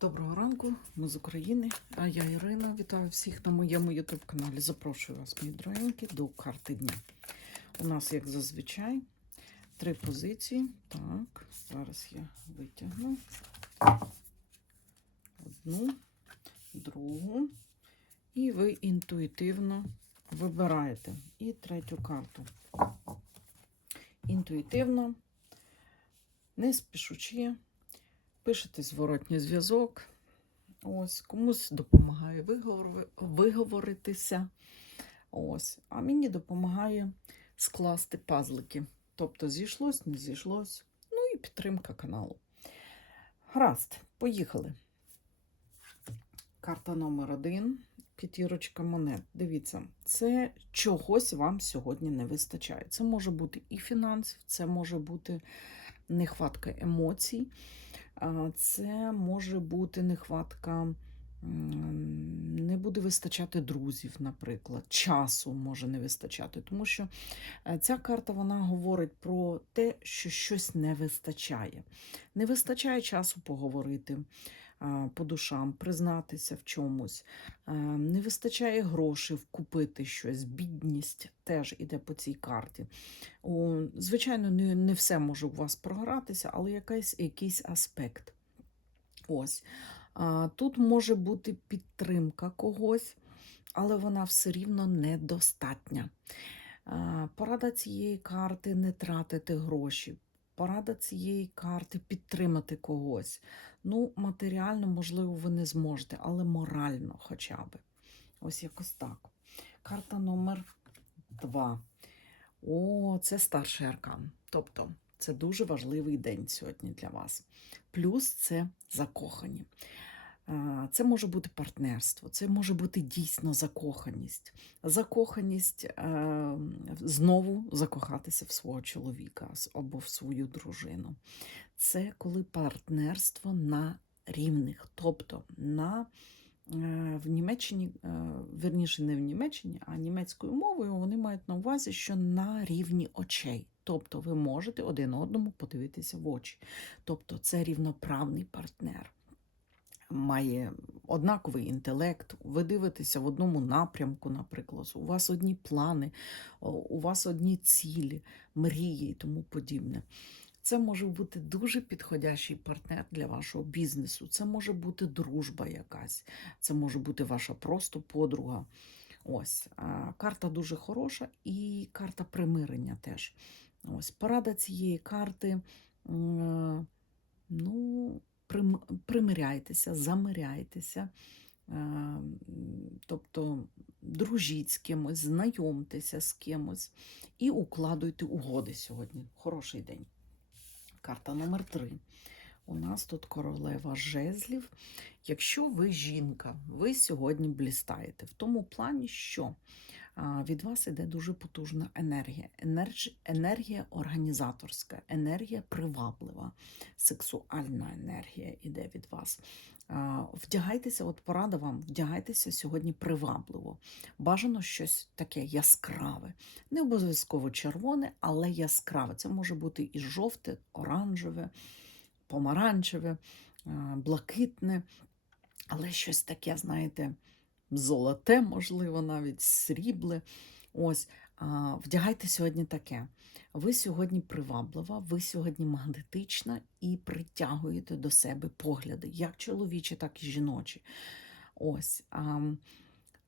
Доброго ранку, ми з України. А я Ірина. Вітаю всіх на моєму ютуб каналі. Запрошую вас, мої дорогенькі, до карти дня. У нас, як зазвичай, три позиції. Так, зараз я витягну одну, другу. І ви інтуїтивно вибираєте. І третю карту. Інтуїтивно, не спішучи. Пишете зворотній зв'язок. Ось, комусь допомагає виговор... виговоритися. Ось, а мені допомагає скласти пазлики. Тобто зійшлось, не зійшлось. Ну і підтримка каналу. Гаразд, поїхали. Карта номер один. П'ятірочка монет. Дивіться, це чогось вам сьогодні не вистачає. Це може бути і фінансів, це може бути нехватка емоцій. Це може бути нехватка, не буде вистачати друзів, наприклад, часу може не вистачати, тому що е, ця карта вона говорить про те, що щось не вистачає. Не вистачає часу поговорити по душам, признатися в чомусь, не вистачає грошей купити щось, бідність теж іде по цій карті. Звичайно, не все може у вас програтися, але якийсь, якийсь аспект. Ось. Тут може бути підтримка когось, але вона все рівно недостатня. Порада цієї карти не тратити гроші. Порада цієї карти підтримати когось. Ну, матеріально, можливо, ви не зможете, але морально хоча б. Ось якось так. Карта номер два. О, це старший аркан. Тобто це дуже важливий день сьогодні для вас. Плюс це закохані. Це може бути партнерство, це може бути дійсно закоханість. Закоханість е, знову закохатися в свого чоловіка або в свою дружину. Це коли партнерство на рівних, тобто на Е, в Німеччині, е, верніше не в Німеччині, а німецькою мовою вони мають на увазі, що на рівні очей. Тобто ви можете один одному подивитися в очі. Тобто це рівноправний партнер. Має однаковий інтелект, ви дивитеся в одному напрямку, наприклад, у вас одні плани, у вас одні цілі, мрії і тому подібне. Це може бути дуже підходящий партнер для вашого бізнесу. Це може бути дружба якась, це може бути ваша просто подруга. Ось карта дуже хороша і карта примирення теж. Ось порада цієї карти. Ну, прим, примиряйтеся, замиряйтеся. е, Тобто дружіть з кимось, знайомтеся з кимось і укладуйте угоди сьогодні. Хороший день. Карта номер три. У нас тут королева жезлів. Якщо ви жінка, ви сьогодні блістаєте в тому плані, що від вас іде дуже потужна енергія. Енергія організаторська, енергія приваблива, сексуальна енергія іде від вас. Вдягайтеся, от порада вам, вдягайтеся сьогодні привабливо. Бажано щось таке яскраве. Не обов'язково червоне, але яскраве. Це може бути і жовте, оранжеве, помаранчеве, блакитне, але щось таке, знаєте, золоте, можливо, навіть срібле. Ось, вдягайте сьогодні таке. Ви сьогодні приваблива, ви сьогодні магнетична і притягуєте до себе погляди, як чоловічі, так і жіночі. Ось.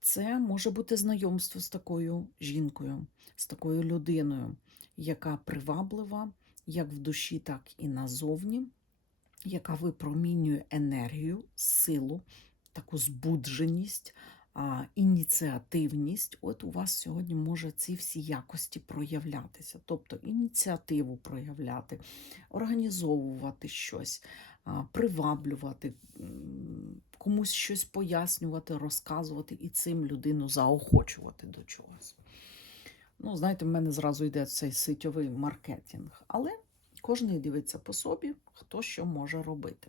Це може бути знайомство з такою жінкою, з такою людиною, яка приваблива як в душі, так і назовні, яка випромінює енергію, силу, таку збудженість, а, ініціативність. От у вас сьогодні може ці всі якості проявлятися. Тобто ініціативу проявляти, організовувати щось, а, приваблювати, комусь щось пояснювати, розказувати і цим людину заохочувати до чогось. Ну, знаєте, в мене зразу йде цей сетьовий маркетинг, але кожен дивиться по собі, хто що може робити.